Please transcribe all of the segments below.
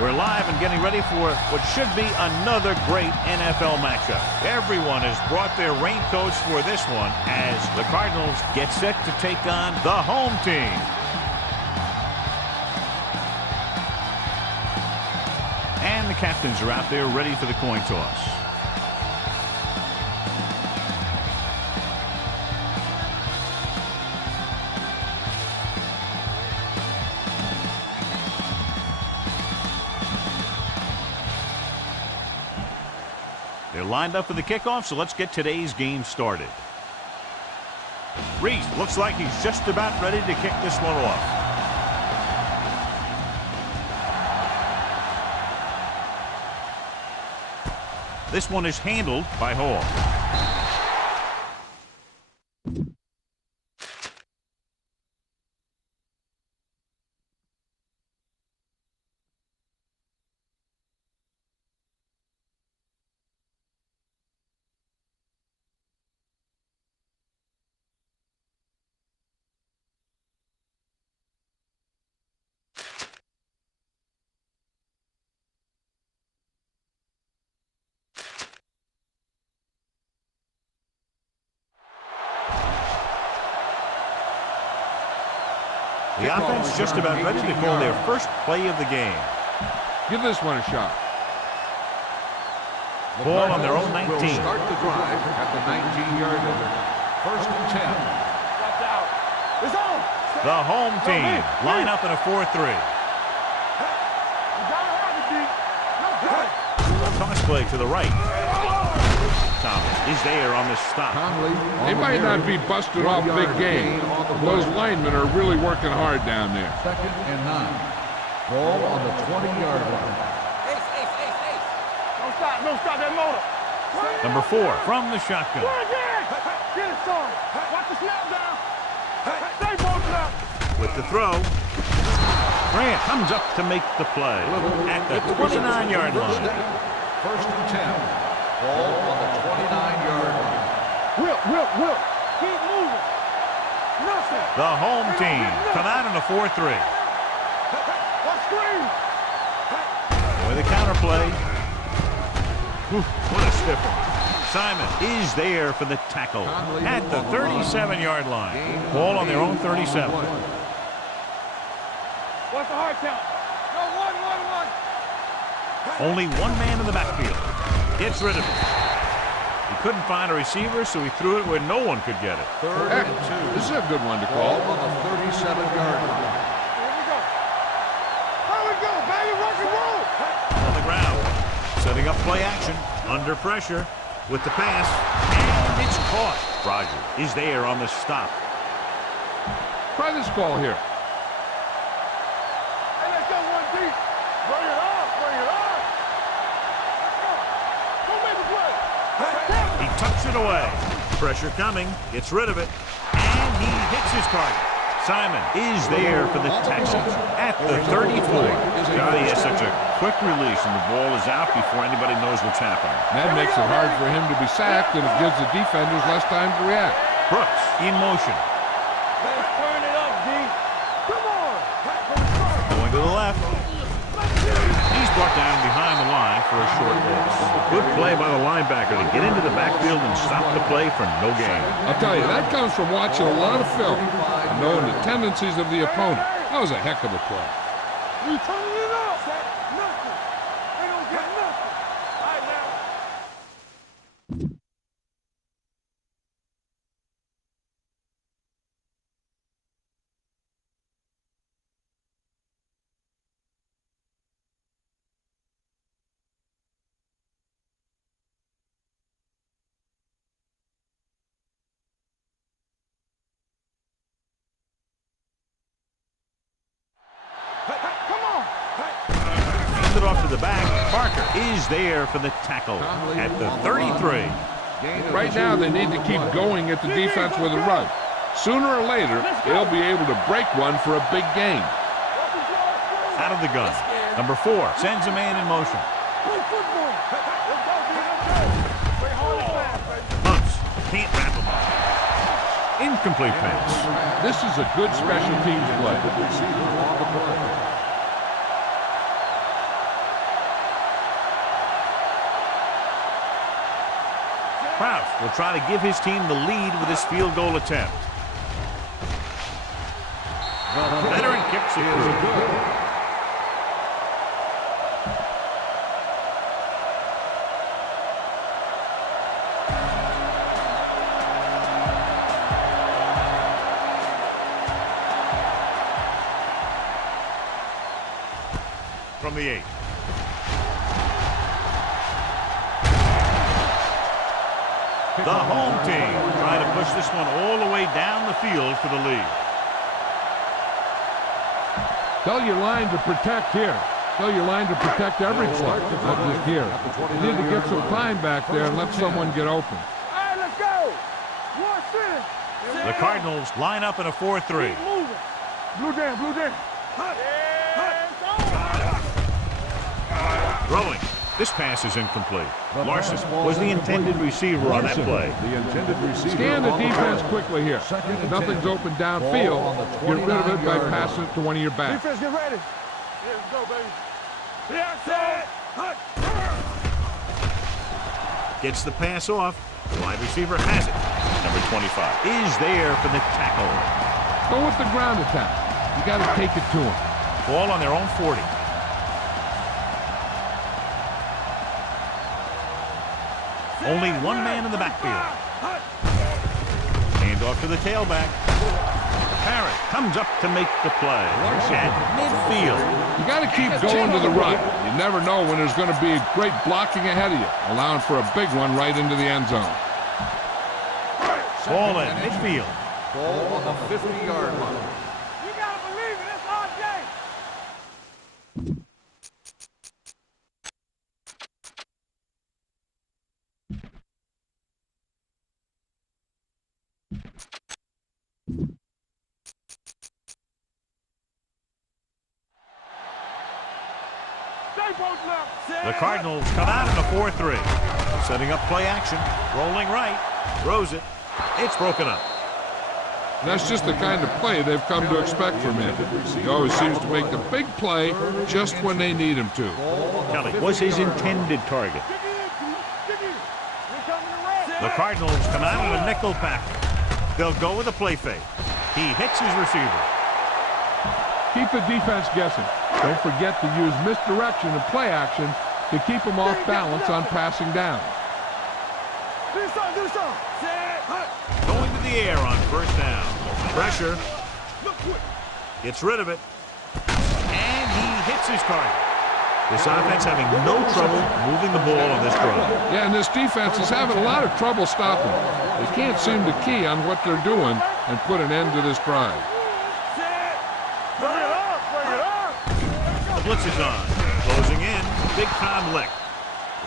We're live and getting ready for what should be another great NFL matchup. Everyone has brought their raincoats for this one as the Cardinals get set to take on the home team. And the captains are out there ready for the coin toss. They're lined up for the kickoff, so let's get today's game started. Reese looks like he's just about ready to kick this one off. This one is handled by Hall. The offense just about ready to call their first play of the game. Give this one a shot. Ball on their own 19. Will start the drive at the 19-yard line. First and 10. Watch out. It's on. The home team line up in a 4-3. Toss play to the right. Thomas is there on the stop. They might not be busted off big game. Those linemen are really working hard down there. Second and 9. Ball on the 20-yard line. Ace. Don't stop that motor. Number 4 from the shotgun. Get it, son. Watch the snap down. Stay bolted up. With the throw. Grant comes up to make the play at the 29-yard line. First and 10. Ball on the 29-yard line. Will. Keep moving. Nothing. The home team come out in a 4-3. Let's screen. With a counter play. What a stiff one. Simon is there for the tackle at the 37-yard line. Ball on their own 37. What's the hard count? No, one. Only one man in the backfield. Gets rid of it. He couldn't find a receiver, so he threw it where no one could get it. Third Heck, and 2. this is a good one to Ball call. on the 37-yard line. Here we go. Here we go, baby. Rock and roll. On the ground. Setting up play action. Under pressure. With the pass. And it's caught. Rogers is there on the stop. Try this call here. Hey, let's go one deep. Bring it on. Go make the play. He tucks it away. Pressure coming. Gets rid of it. And he hits his target. Simon is there for the Texans at the 34. God, he has such a quick release, and the ball is out before anybody knows what's happening. That makes it hard for him to be sacked, and it gives the defenders less time to react. Brooks in motion. Let's turn it up, D. Come on. Going to the left. He's brought down behind the line for a short loss. Good play by the linebacker to get into the backfield and stop the play for no gain. I'll tell you, that comes from watching a lot of film and knowing the tendencies of the opponent. That was a heck of a play. You turning it up. Nothing. They don't get nothing. All right, now. It off to the back. Parker is there for the tackle at the 33. Right now, they need to keep going at the defense with a run. Sooner or later, they'll be able to break one for a big gain. Out of the gun. Number 4 sends a man in motion. Hunts can't wrap him up. Incomplete pass. This is a good special teams play. Kraus will try to give his team the lead with his field goal attempt. Veteran kicks it good. From the 8. The home team trying to push this one all the way down the field for the lead. Tell your line to protect here. Tell your line to protect every play, not just here. You need to get some time back there and let someone get open. All right, let's go. One center. The Cardinals line up in a 4-3. Keep moving. Blue down, blue down. Throwing. This pass is incomplete. Larson was the intended receiver on that play. Scan the defense quickly here. If nothing's open downfield, get rid of it by passing it to one of your backs. Defense, get ready. Let's go, baby. Yeah, set. Gets the pass off. The wide receiver has it. Number 25 is there for the tackle. Go with the ground attack. You got to take it to him. Ball on their own 40. Only one man in the backfield. Hand off to the tailback. Parrott comes up to make the play. At midfield. You got to keep going to the right. You never know when there's going to be great blocking ahead of you, allowing for a big one right into the end zone. Ball at midfield. Ball on the 50-yard line. You got to believe it. It's our day. The Cardinals come out in a 4-3. Setting up play action. Rolling right. Throws it. It's broken up. That's just the kind of play they've come to expect from him. He always seems to make the big play just when they need him to. Kelly was his intended target. The Cardinals come out in a nickel pack. They'll go with a play fake. He hits his receiver. Keep the defense guessing. Don't forget to use misdirection and play action to keep them off balance on passing down. Going to the air on first down. Pressure. Gets rid of it. And he hits his target. This offense having no trouble moving the ball on this drive. Yeah, and this defense is having a lot of trouble stopping. They can't seem to key on what they're doing and put an end to this drive. The blitz is on. Closing in. Big time lick.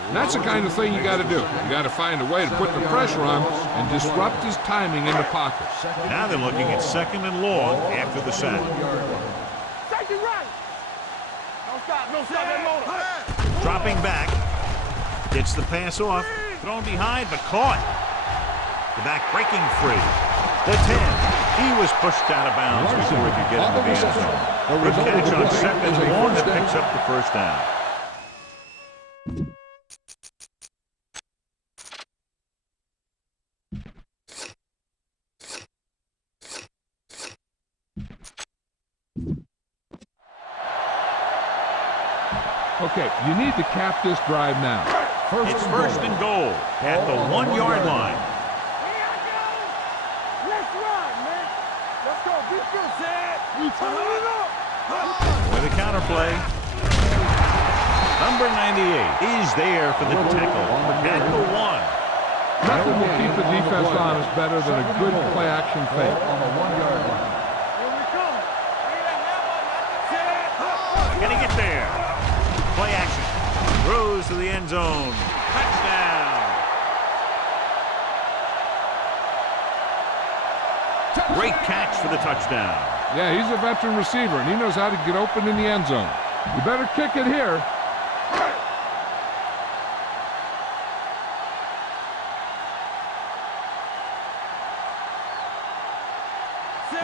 And that's the kind of thing you got to do. You got to find a way to put the pressure on and disrupt his timing in the pocket. Now they're looking at second and long after the sack. Take it right. Don't stop that motor. Dropping back. Gets the pass off. Thrown behind, but caught. The back breaking free. The 10. He was pushed out of bounds before he could get into the end zone. Good catch on second and long that picks up the first down. Okay, you need to cap this drive now. It's first and goal at the 1-yard line. Let's run, man. Let's go. Defense. With a counterplay. Number 98 is there for the tackle at the 1. Nothing will keep the defense honest better than a good play-action fake. On the 1-yard line. Gonna get there. Play action. Throws to the end zone. Touchdown. Great catch for the touchdown. Yeah, he's a veteran receiver, and he knows how to get open in the end zone. You better kick it here.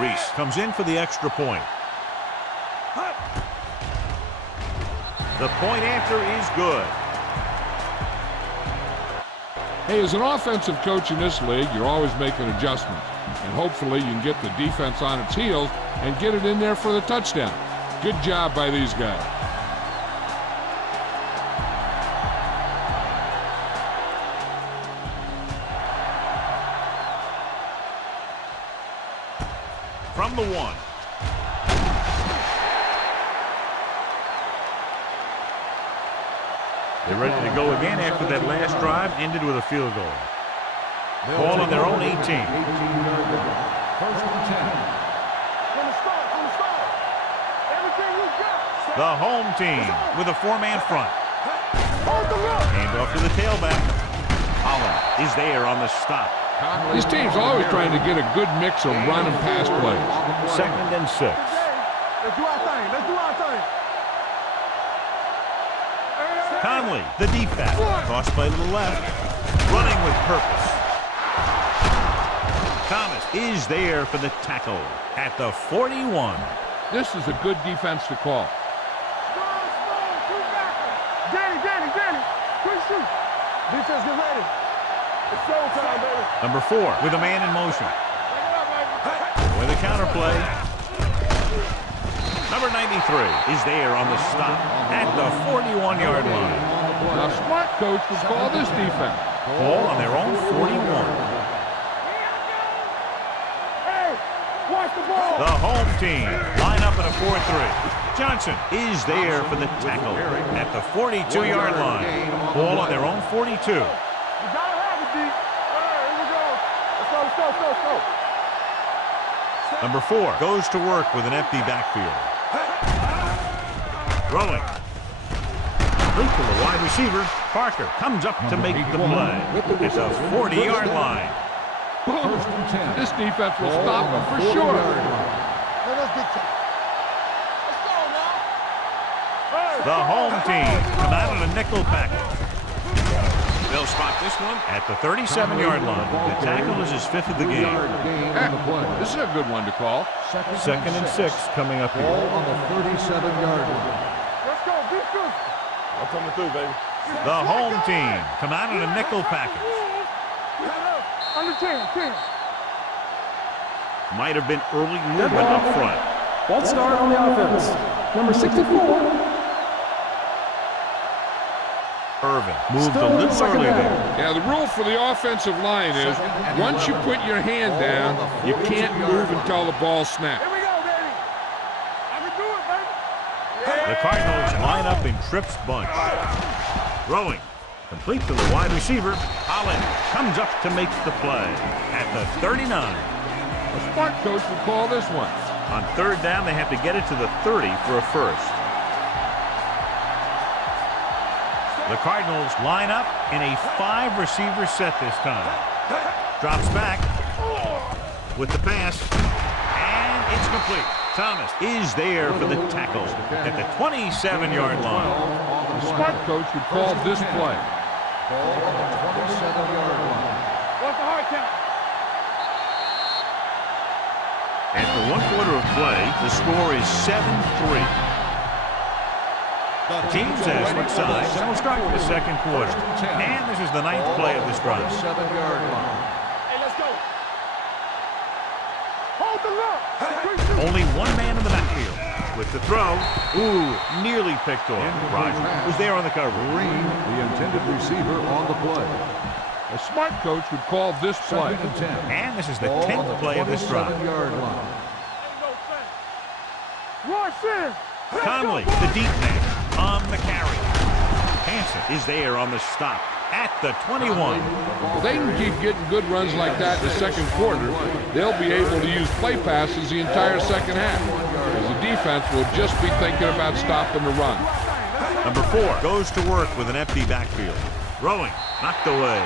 Reese comes in for the extra point. The point after is good. Hey, as an offensive coach in this league, you're always making adjustments. And hopefully you can get the defense on its heels and get it in there for the touchdown. Good job by these guys. From the 1. They're ready to go again after that last drive ended with a field goal. Ball on their own 18. First and 10. From the start. Everything you got. The home team with a 4-man front. Hold the look. Hand off to the tailback. Holland is there on the stop. This team's always trying to get a good mix of run and pass plays. 2nd and 6. Let's do our thing. Conley, the deep back. Cross play to the left. Running with purpose. Thomas is there for the tackle at the 41. This is a good defense to call. Danny. Quick shoot. Defense, get ready. It's showtime, baby. Number 4 with a man in motion. With a counter play. Number 93 is there on the stop at the 41-yard line. Now, smart coach would call this defense. Ball on their own 41. Hey, watch the ball. The home team line up in a 4-3. Johnson is there for the tackle at the 42-yard line. Ball on their own 42. You gotta have it, D. All right, here we go. Let's go. Number 4 goes to work with an empty backfield. Throwing. Complete to the wide receiver. Parker comes up to make the play. It's a 40-yard line. First and 10. This defense will stop him for sure. Let's get to it. Let's go now. The home team come out in a nickel package. They'll spot this one at the 37-yard line. The tackle is his 5th of the game. This is a good one to call. 2nd and 6 coming up Ball here. on the 37-yard line. Let's go. Be good. I'm coming through, baby. The home team come out in a nickel package. Under 10. Might have been early movement up front. False start on the offense. Number 64. Irvin moved a little early there. Yeah, the rule for the offensive line is once you put your hand down, you can't move until the ball snaps. Here we go, baby. I can do it, baby. The Cardinals line up in Tripp's bunch. Throwing. Complete to the wide receiver. Holland comes up to make the play at the 39. A smart coach would call this one. On 3rd down, they have to get it to the 30 for a first. The Cardinals line up in a 5-receiver set this time. Drops back with the pass, and it's complete. Thomas is there for the tackle at the 27-yard line. A smart coach would call this play. Ball on the 27-yard line. What's the hard count? After 1 quarter of play, the score is 7-3. Teams have switched sides, and we'll start with the 2nd quarter. And this is the 9th play of this drive. 7-yard line. Hey, let's go. Hold the look. Only one man in the backfield. With the throw, nearly picked off. Rogers was there on the cover. Green, the intended receiver on the play. A smart coach would call this play. 2nd and 10. And this is the Ball on 10th play of this drive. 27-yard line. Rush in. Conley, the deep man, on the carry. Hansen is there on the stop at the 21. If they can keep getting good runs like that in the 2nd quarter, they'll be able to use play passes the entire 2nd half. As the defense will just be thinking about stopping the run. Number 4 goes to work with an empty backfield. Throwing, knocked away.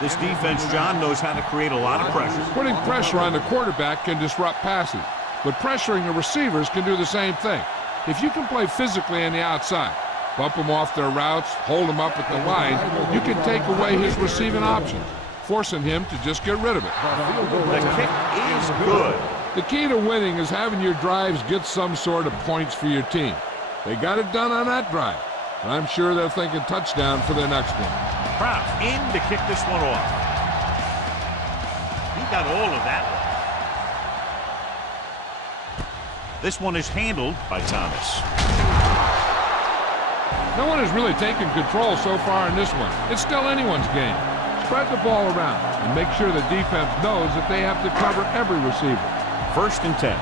This defense, John, knows how to create a lot of pressure. Putting pressure on the quarterback can disrupt passes, but pressuring the receivers can do the same thing. If you can play physically on the outside, bump them off their routes, hold them up at the line, you can take away his receiving options, forcing him to just get rid of it. The kick is good. The key to winning is having your drives get some sort of points for your team. They got it done on that drive, and I'm sure they're thinking touchdown for their next one. Krause in to kick this one off. He got all of that one. This one is handled by Thomas. No one has really taken control so far in this one. It's still anyone's game. Spread the ball around and make sure the defense knows that they have to cover every receiver. 1st and 10.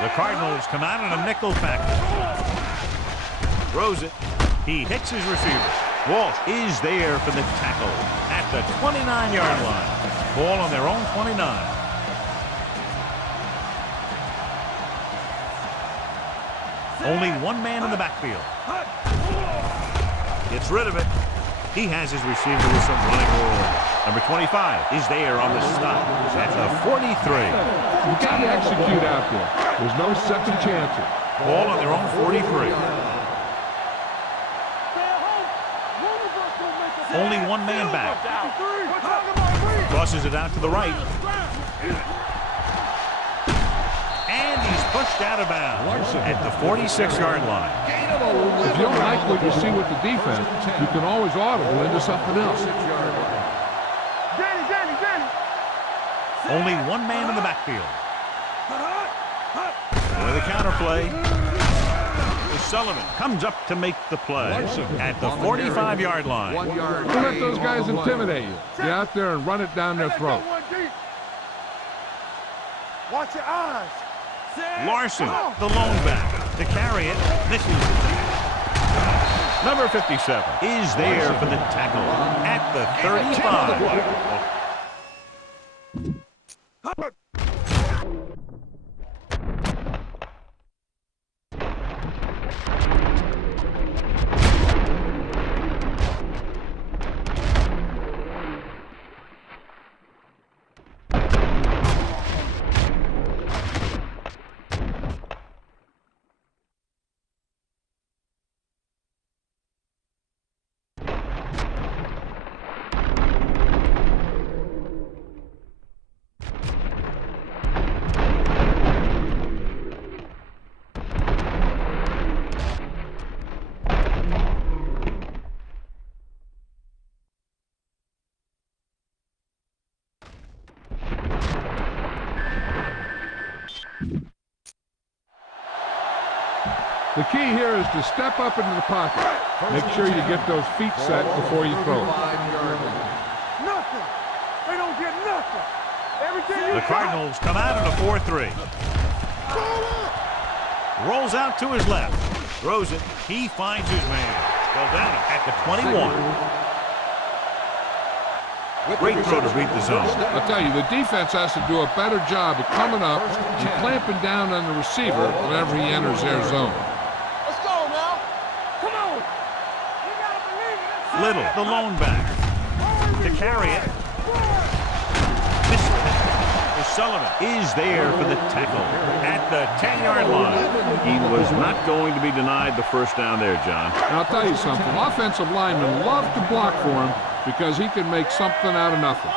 The Cardinals come out in a nickel package. Throws it. He hits his receiver. Walsh is there for the tackle at the 29-yard line. Ball on their own 29. Only one man in the backfield. Gets rid of it. He has his receiver with some running room. Number 25 is there on the stop at the 43. You got to execute out there. There's no second chances. Ball on their own 43. Only one man back. Tosses it out to the right. And he's pushed out of bounds at the 46-yard line. If you don't like what you see with the defense, you can always audible into something else. Only one man in the backfield. With a counter play. Sullivan comes up to make the play at the 45-yard line. Don't let those guys intimidate you. Get out there and run it down their throat. Watch your eyes. Larson, the lone back, to carry it, misses. Number 57 is there for the tackle at the 35. The key here is to step up into the pocket. Make sure you get those feet set before you throw it. Nothing. They don't get nothing. Everything. The Cardinals come out in a 4-3. Rolls out to his left. Throws it. He finds his man. Well down at the 21. Great throw to read the zone. I'll tell you, the defense has to do a better job of coming up and clamping down on the receiver whenever he enters their zone. Let's go now. Come on. You gotta believe it. Little, the lone back, to carry it. Missed it. Sullivan is there for the tackle at the 10-yard line. He was not going to be denied the first down there, John. And I'll tell you something. Offensive linemen love to block for him because he can make something out of nothing.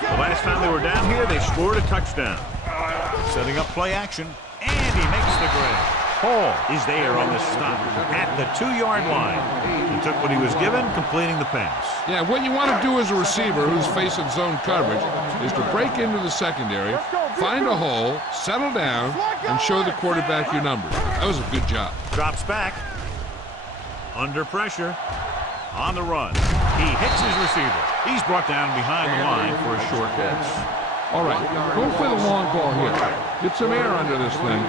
The last time they were down here, they scored a touchdown. Setting up play action, and he makes the grab. Hall is there on the stop at the 2-yard line. He took what he was given, completing the pass. Yeah, what you want to do as a receiver who's facing zone coverage is to break into the secondary, find a hole, settle down, and show the quarterback your numbers. That was a good job. Drops back. Under pressure. On the run. He hits his receiver. He's brought down behind the line for a short pass. All right, go for the long ball here. Get some air under this thing.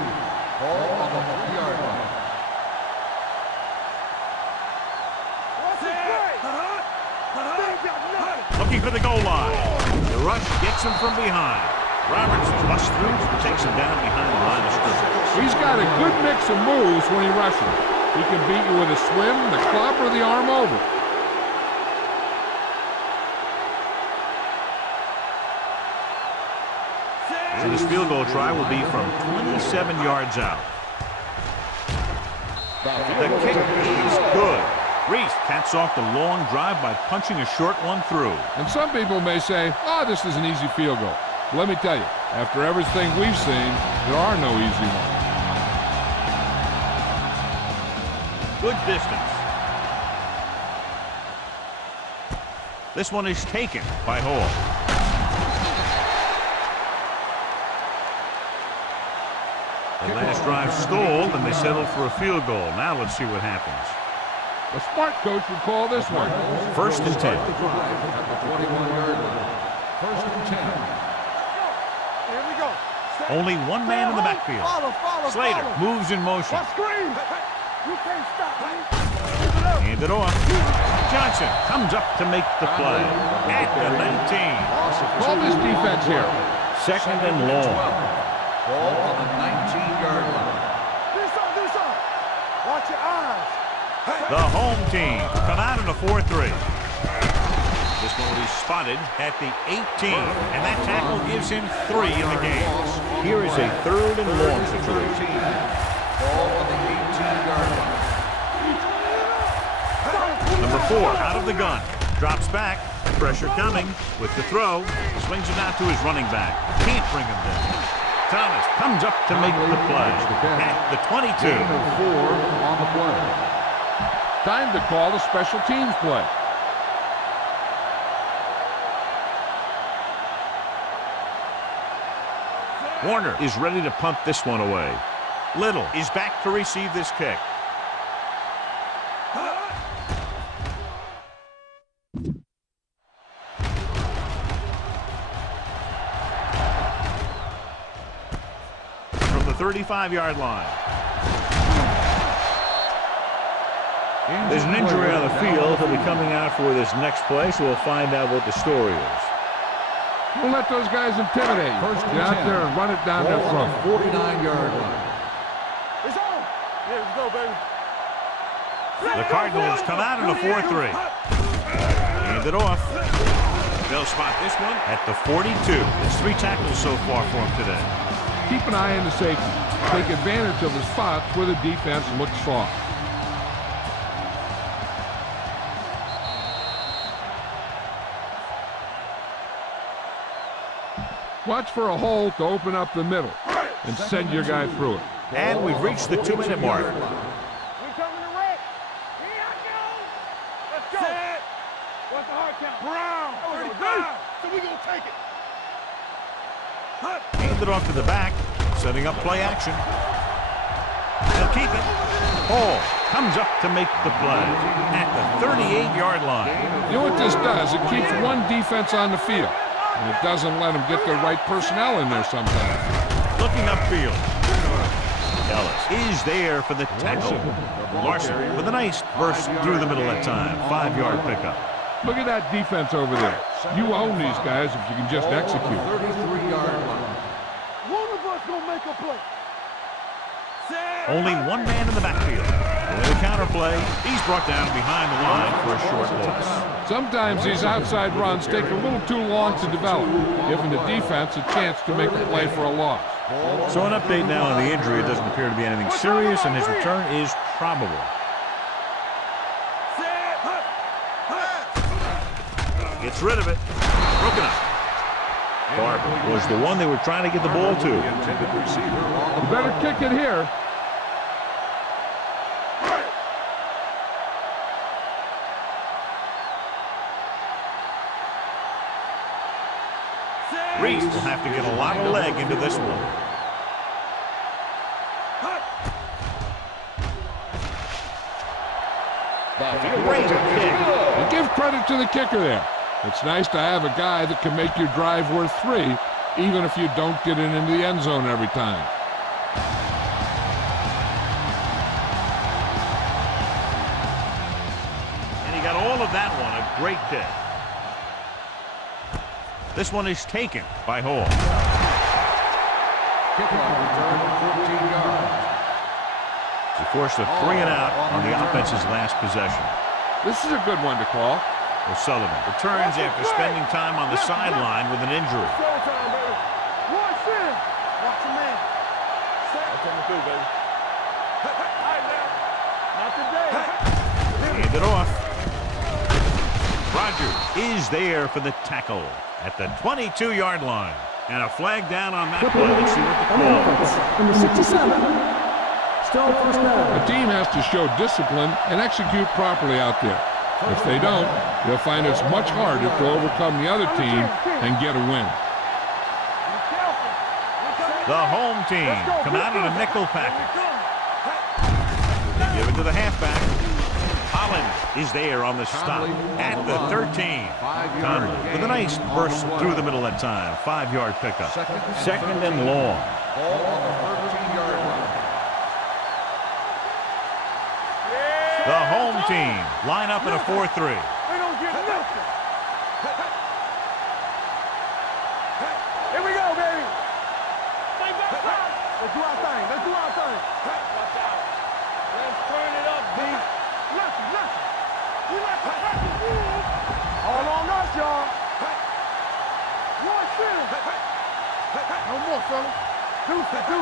Looking for the goal line. The rush gets him from behind. Robertson busts through, takes him down behind the line of scrimmage. He's got a good mix of moves when he rushes. He can beat you with a swim, the club, or the arm over. So this field goal try will be from 27 yards out. The kick is good. Reese caps off the long drive by punching a short one through. And some people may say, oh, this is an easy field goal. But let me tell you, after everything we've seen, there are no easy ones. Good distance. This one is taken by Hall. The last drive stalled, and they settled for a field goal. Now let's see what happens. A smart coach would call this one. 1st and 10. At the 21-yard line. 1st and 10. Here we go. Only one man in the backfield. Slater moves in motion. Screen. You can't stop me. Hand it off. Johnson comes up to make the play. At the 19. Call this defense here. 2nd and long. Ball on the 19-yard line. This up. Watch your eyes. The home team come out in a 4-3. This one will be spotted at the 18, and that tackle gives him 3 in the game. Here is a 3rd and long situation. Ball on the 18-yard line. Number 4 out of the gun. Drops back. Pressure coming with the throw. Swings it out to his running back. Can't bring him down. Thomas comes up to make the play at the 22. Gain of 4 on the play. Time to call the special teams play. Warner is ready to punt this one away. Little is back to receive this kick. From the 35-yard line. There's an injury on the field. He'll be coming out for this next play, so we'll find out what the story is. Don't let those guys intimidate you. First and Get out 10. there and run it down their Ball on throat. the 49-yard line. It's on. Here we go, baby. The Cardinals come out in a 4-3. Hand it off. They'll spot this one at the 42. There's 3 tackles so far for him today. Keep an eye on the safety. Take advantage of the spots where the defense looks soft. Watch for a hole to open up the middle and send your guy through it. And we've reached the 2-minute mark. We coming to wreck. Here I go. Let's go. Set. What's the hard count? Brown. 35. So we gonna take it. Hand it off to the back, setting up play action. They'll keep it. Hall comes up to make the play at the 38-yard line. You know what this does? It keeps one defense on the field, and it doesn't let them get the right personnel in there sometimes. Looking upfield. Ellis is there for the tackle. Larson with a nice burst through the middle that time. 5-yard pickup. Look at that defense over there. You own these guys if you can just execute. 33-yard line. One of us gonna make a play. Set. Only one man in the backfield. With a counter play, he's brought down behind the line for a short loss. Sometimes these outside runs take a little too long to develop, giving the defense a chance to make a play for a loss. So an update now on the injury. It doesn't appear to be anything serious, and his return is probable. Gets rid of it. Broken up. Barber was the one they were trying to get the ball to. You better kick it here. Reese will have to get a lot of leg into this one. Great kick. And give credit to the kicker there. It's nice to have a guy that can make your drive worth 3, even if you don't get it into the end zone every time. And he got all of that one. A great kick. This one is taken by Hall. Kickoff return of 14 yards. He forced a 3-and-out on the offense's last possession. This is a good one to call. O'Sullivan returns after spending time on the sideline with an injury. Showtime, baby. Watch this. Hand it off. Rogers is there for the tackle at the 22-yard line. And a flag down on that play. Let's see what the On the call offense, number 67. Still first down. A team has to show discipline and execute properly out there. If they don't, they'll find it's much harder to overcome the other team and get a win. The home team come out in a nickel package. They give it to the halfback. Holland is there on the stop at the 13. Conley with a nice burst through the middle that time. 5-yard pickup. Second and long. Ball on the 13-yard line. The home team line up in a 4-3. We don't get nothing. Here we go, baby. Let's do our thing. Let's do our thing. Watch out. Let's turn it up, B. Nothing. We like to practice. All on us, y'all. One center. No more, fellas. Deuce it. Come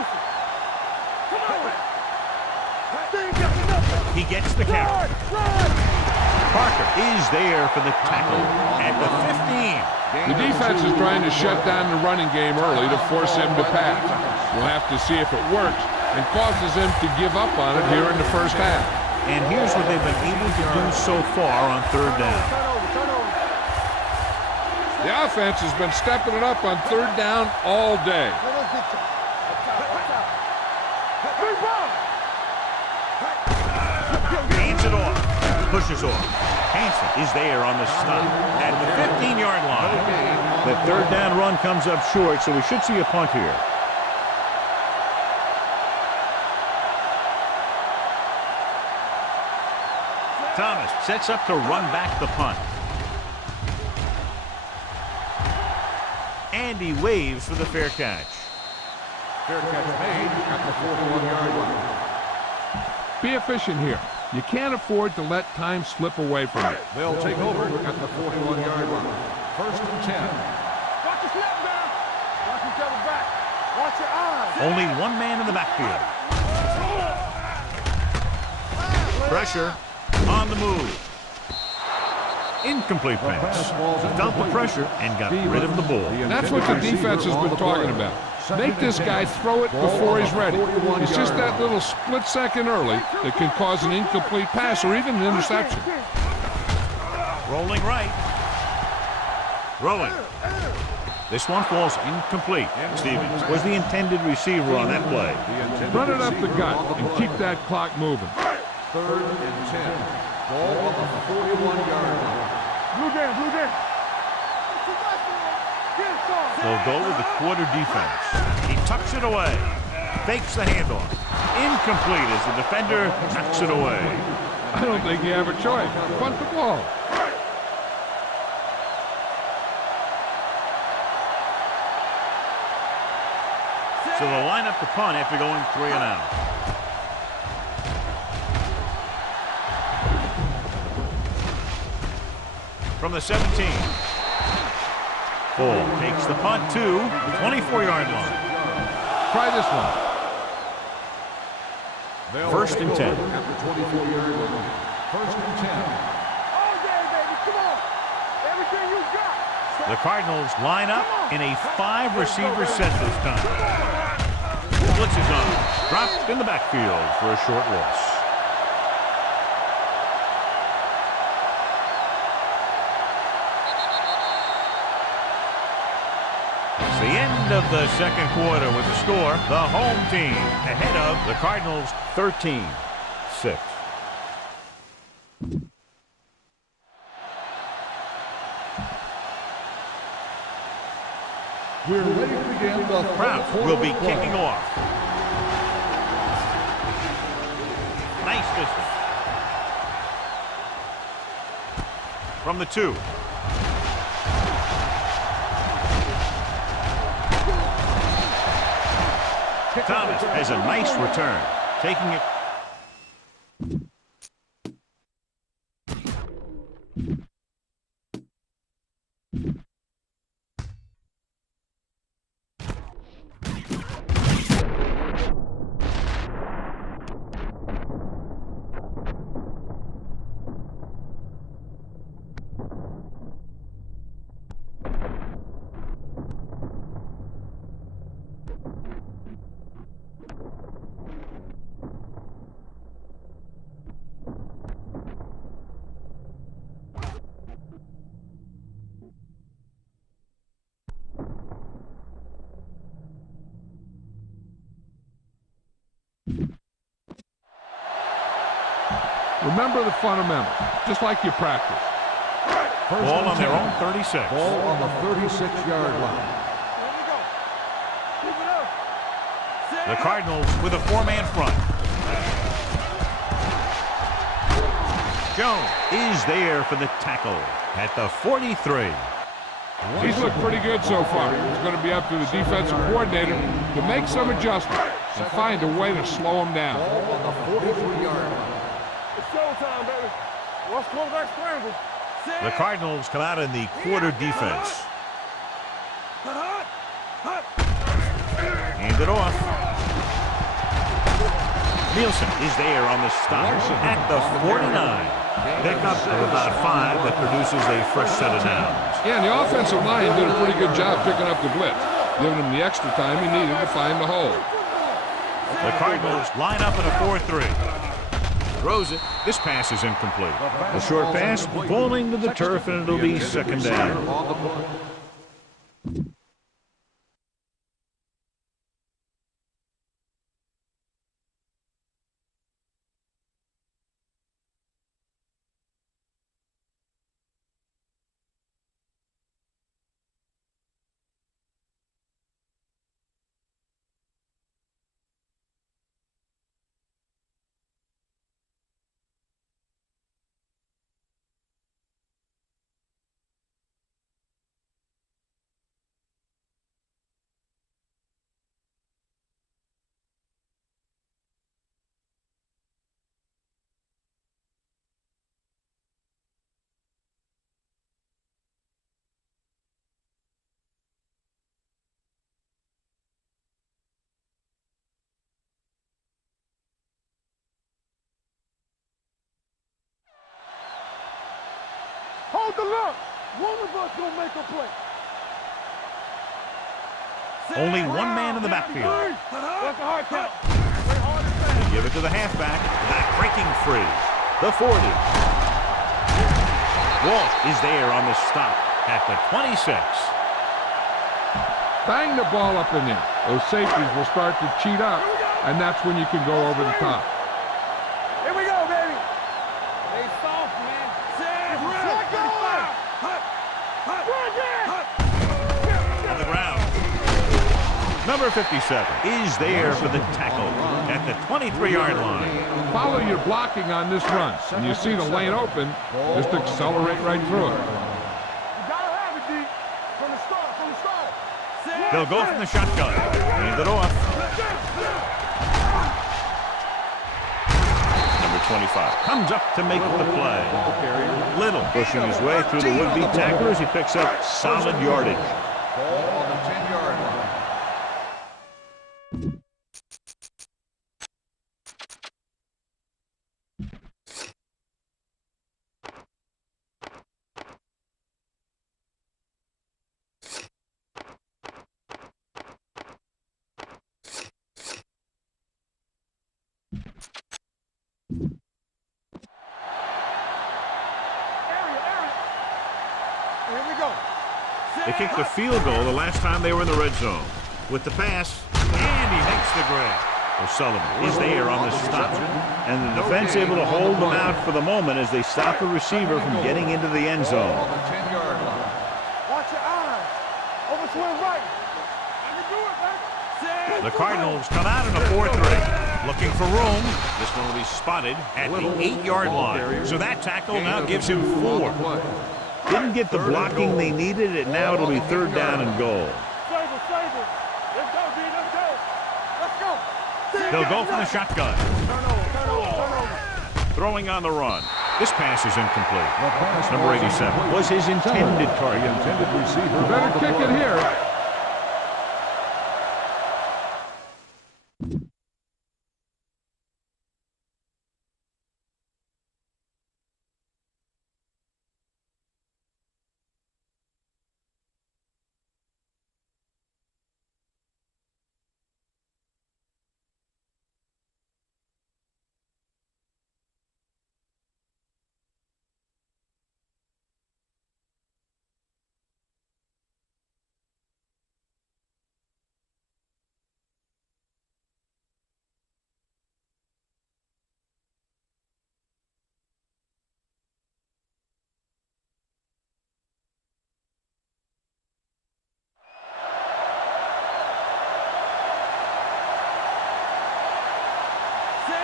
on. They ain't got nothing. He gets the carry. Run. Parker is there for the tackle at the 15. The defense is trying to shut down the running game early to force him to pass. We'll have to see if it works and causes him to give up on it here in the first half. And here's what they've been able to do so far on third down. Turn over. The offense has been stepping it up on third down all day. Let's get to Watch out. Big ball. Hands it off. Pushes off. Hansen is there on the stop at the 15-yard line. The third down run comes up short, so we should see a punt here. Thomas sets up to run back the punt. And he waves for the fair catch. Fair catch made at the 41-yard line. Be efficient here. You can't afford to let time slip away from you. They'll take over at the 41-yard line. First and 10. Watch your snap down. Watch each other back. Watch your eyes. Only one man in the backfield. Pressure on the move. Incomplete pass. Felt the pressure and got rid of the ball. That's what the defense has been talking about. Make this guy throw it before he's ready. It's just that little split second early that can cause an incomplete pass or even an interception. Rolling right. Rolling. This one falls incomplete. Stevens was the intended receiver on that play. Run it up the gut and keep that clock moving. Third and 10. Ball on the 41-yard line. Blue down. They'll go with the quarter defense. He tucks it away. Fakes the handoff. Incomplete as the defender knocks it away. I don't think you have a choice. Punt the ball. So they'll line up the punt after going 3 and out. From the 17. Bull takes the punt to the 24-yard line. Try this one. First and 10. At the 24-yard line. First and 10. All day, baby. Come on. Everything you got. The Cardinals line up in a 5-receiver set this time. Blitz is on. Dropped in the backfield for a short loss. It's the end of the second quarter with the score. The home team ahead of the Cardinals 13-6. We're ready to begin the Brown will be kicking off. Nice distance. From the 2. Thomas has a nice return, taking it. Remember the fundamentals, just like you practice. Ball on their own 36. Ball on the 36-yard line. Here we go. Keep it up. The Cardinals with a four-man front. Jones is there for the tackle at the 43. He's looked pretty good so far. It's going to be up to the defensive coordinator to make some adjustments and find a way to slow him down. Ball on the 43-yard line. It's showtime, baby. Watch quarterback scramble. The Cardinals come out in the quarter defense. Hand it off. Nielsen is there on the stop at the 49. Pick up of about 5 that produces a fresh set of downs. Yeah, and the offensive line did a pretty good job picking up the blitz, giving him the extra time he needed to find the hole. The Cardinals line up in a 4-3. Throws it. This pass is incomplete. A short pass falling to the turf, and it'll be second down. Hold the look. One of us gonna make a play. Only one man in the backfield. That's a hard count. Play hard and fast. They give it to the halfback. Back breaking free. The 40. Walt is there on the stop at the 26. Bang the ball up in there. Those safeties will start to cheat up, and that's when you can go over the top. Here we go, baby. Stay soft, man. Let go. On the ground. Number 57 is there for the tackle at the 23-yard line. Follow your blocking on this run. When you see the lane open, just accelerate right through it. You gotta have it, D. From the start, from the start. They'll go from the shotgun. Hand it off. Number 25 comes up to make the play. Little pushing his way through the would-be tacklers. He picks up solid yardage. Ball on the 10-yard line. Here we go. They kicked the field goal the last time they were in the red zone. With the pass, and he makes the grab. O'Sullivan is there on the stop. And the defense able to hold them out for the moment as they stop the receiver from getting into the end zone. On the 10-yard line. Watch your eyes. Overswing right. I can do it, man. The Cardinals come out in a 4-3. Looking for room. This one will be spotted at the 8-yard line. So that tackle now gives him 4. Didn't get the blocking they needed, and now it'll be third down and goal. Save it. Let's go, D. Let's go. Let's go. They'll go from the shotgun. Turn over. Throwing on the run. This pass is incomplete. Number 87 was his intended target. Intended receiver. Better kick it here.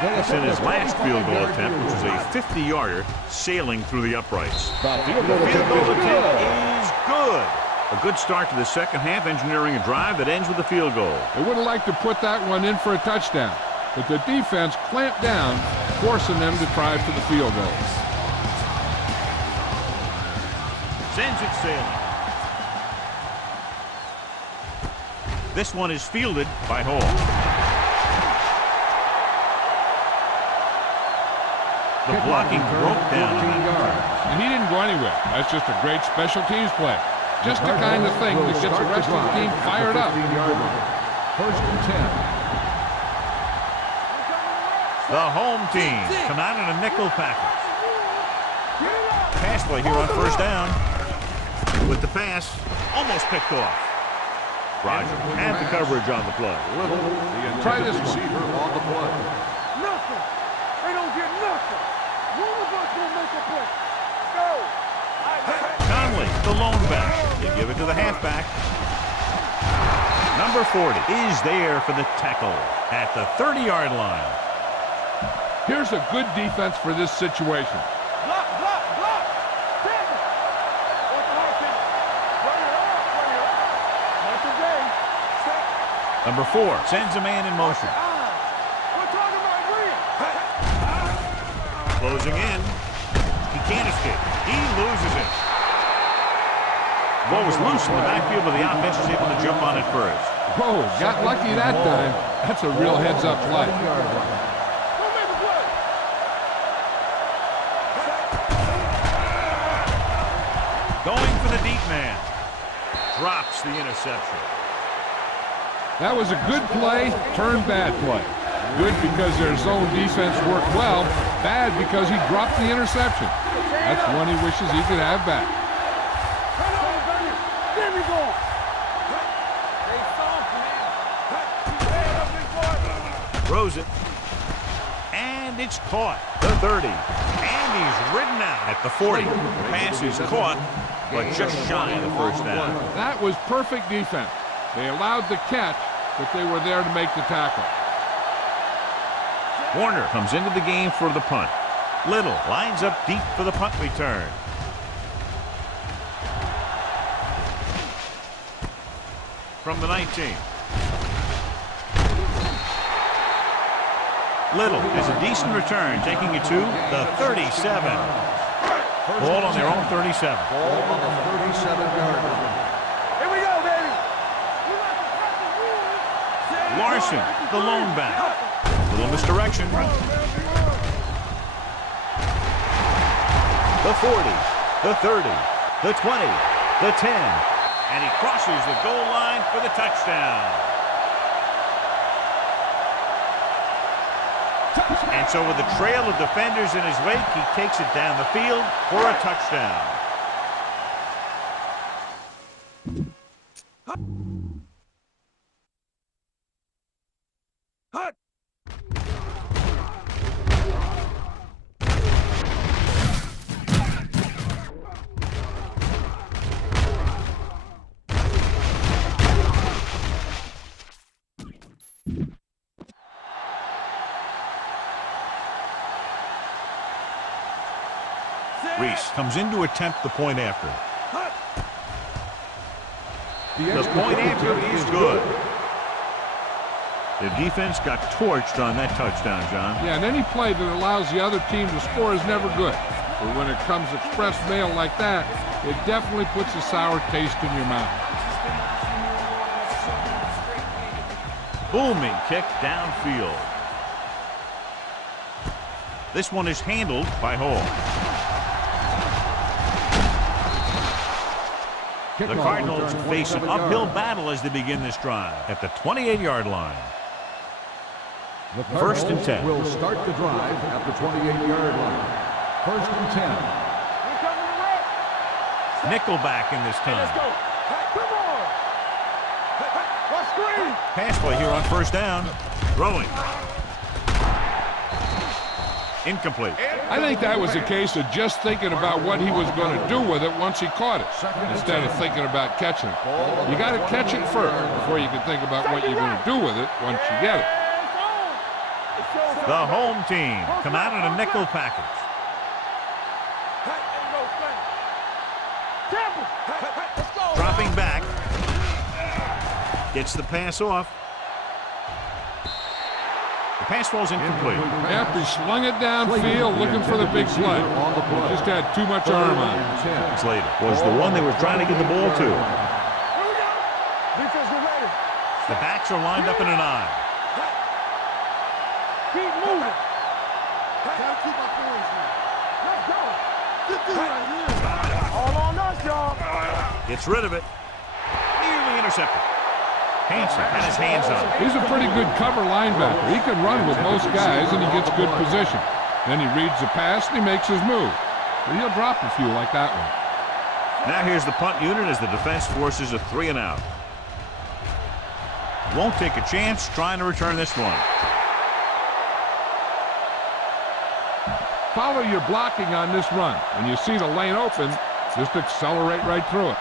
It's in his last field goal attempt, which was a 50-yarder sailing through the uprights. The Field goal attempt is good. A good start to the second half, engineering a drive that ends with a field goal. They would have liked to put that one in for a touchdown, but the defense clamped down, forcing them to try for the field goal. Sends it sailing. This one is fielded by Hall. The blocking broke down. And he didn't go anywhere. That's just a great special teams play. Just the kind of thing that gets the rest of the team fired up. First and 10. The home team come out in a nickel package. Pass play here on first down. With the pass, almost picked off. Roger had the coverage on the play. Little, the Try this one. receiver on the play. Nothing. They don't get nothing. One of us will make a play. Go. Conley, the lone back. They give it to the halfback. Number 40 is there for the tackle at the 30-yard line. Here's a good defense for this situation. Block, block, block. Take it. What's the hard thing? Run it up, run it up. Not today. Step. Number 4 sends a man in motion. We're talking about real. Closing in. He can't escape. He loses it. Ball was loose in the backfield, but the offense was able to jump on it first. Whoa, got lucky that time. That's a real heads-up play. Don't make a play. Going for the deep man. Drops the interception. That was a good play, turned bad play. Good because their zone defense worked well. Bad because he dropped the interception. That's one he wishes he could have back. Throws it. And it's caught. The 30. And he's ridden out at the 40. The pass is caught, but just shy of the first down. That was perfect defense. They allowed the catch, but they were there to make the tackle. Warner comes into the game for the punt. Little lines up deep for the punt return. From the 19. Little is a decent return, taking it to the 37. Ball on their own 37. Ball on the 37-yard line. Here we go, baby. Larson, the lone back. Little misdirection. The 40, the 30, the 20, the 10. And he crosses the goal line for the touchdown. And so with a trail of defenders in his wake, he takes it down the field for a touchdown. Reese comes in to attempt the point after. The point after is good. The defense got torched on that touchdown, John. Yeah, and any play that allows the other team to score is never good. But when it comes express mail like that, it definitely puts a sour taste in your mouth. Booming kick downfield. This one is handled by Hall. The Cardinals face an uphill battle as they begin this drive at the 28-yard line. The First and 10. will start the drive at the 28-yard line. First and 10. Nickelback in this time. Let's go. Come on. Let's screen. Pass play here on first down. Throwing. Incomplete. I think that was a case of just thinking about what he was going to do with it once he caught it, instead of thinking about catching it. You got to catch it first before you can think about what you're going to do with it once you get it. The home team come out in a nickel package. Dropping back. Gets the pass off. The pass falls incomplete. After slung it downfield, looking for the big play. Just had too much arm on it. Slater was the one they were trying to get the ball to. The backs are lined up in an eye. Keep moving. Gotta keep our points here. Let's go. Get this right here. All on us, y'all. Gets rid of it. Nearly intercepted. Hansen had his hands on it. He's a pretty good cover linebacker. He can run with most guys, and he gets good position. Then he reads the pass, and he makes his move. But he'll drop a few like that one. Now here's the punt unit as the defense forces a 3 and out. Won't take a chance trying to return this one. Follow your blocking on this run. When you see the lane open, just accelerate right through it.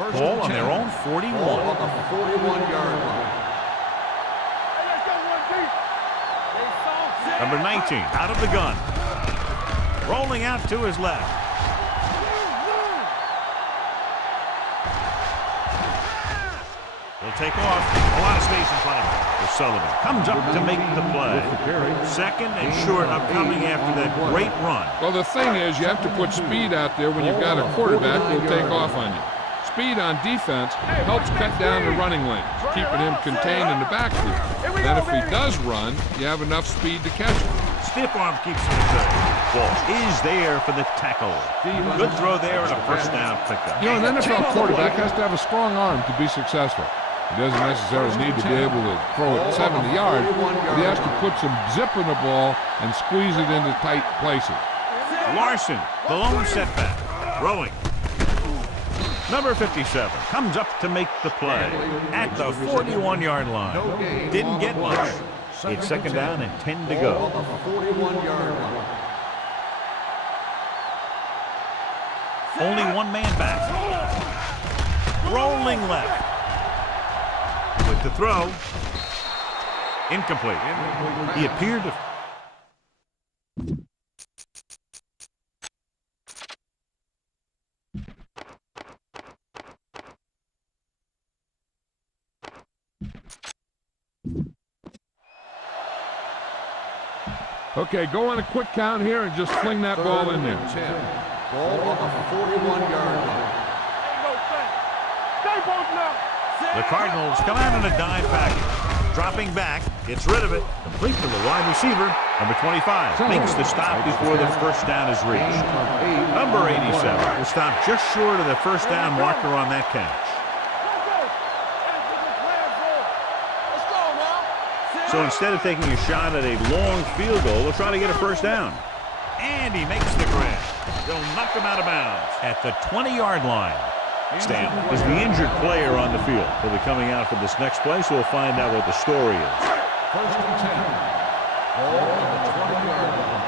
Ball on their own 41. Ball on the 41-yard line. Number 19 out of the gun. Rolling out to his left. He'll take off. A lot of space in front of him. Sullivan comes up to make the play. Second and short upcoming after that great run. Well, the thing is, you have to put speed out there when you've got a quarterback who'll take off on you. Speed on defense helps cut down the running lanes, keeping him contained in the backfield. Then if he does run, you have enough speed to catch him. Stiff arm keeps him good. Walsh is there for the tackle. Good throw there and a first down pickup. You know, an NFL quarterback has to have a strong arm to be successful. He doesn't necessarily need to be able to throw it 70 yards, but he has to put some zip in the ball and squeeze it into tight places. Larson, the lone setback. Throwing. Number 57 comes up to make the play at the 41-yard line. Didn't get much. It's second down and 10 to go. 41-yard line. Only one man back. Rolling left. With the throw. Incomplete. He appeared to... Okay, go on a quick count here and just fling that ball in there. 10. Ball on the 41-yard line. The Cardinals come out in a dime package. Dropping back, gets rid of it. Complete to the wide receiver. Number 25 makes the stop before the first down is reached. Number 87 will stop just short of the first down marker on that catch. So instead of taking a shot at a long field goal, they'll try to get a first down. And he makes the grab. They'll knock him out of bounds at the 20-yard line. Stan is the injured player on the field. He'll be coming out for this next play, so we'll find out what the story is. First and 10. Ball on the 20-yard line.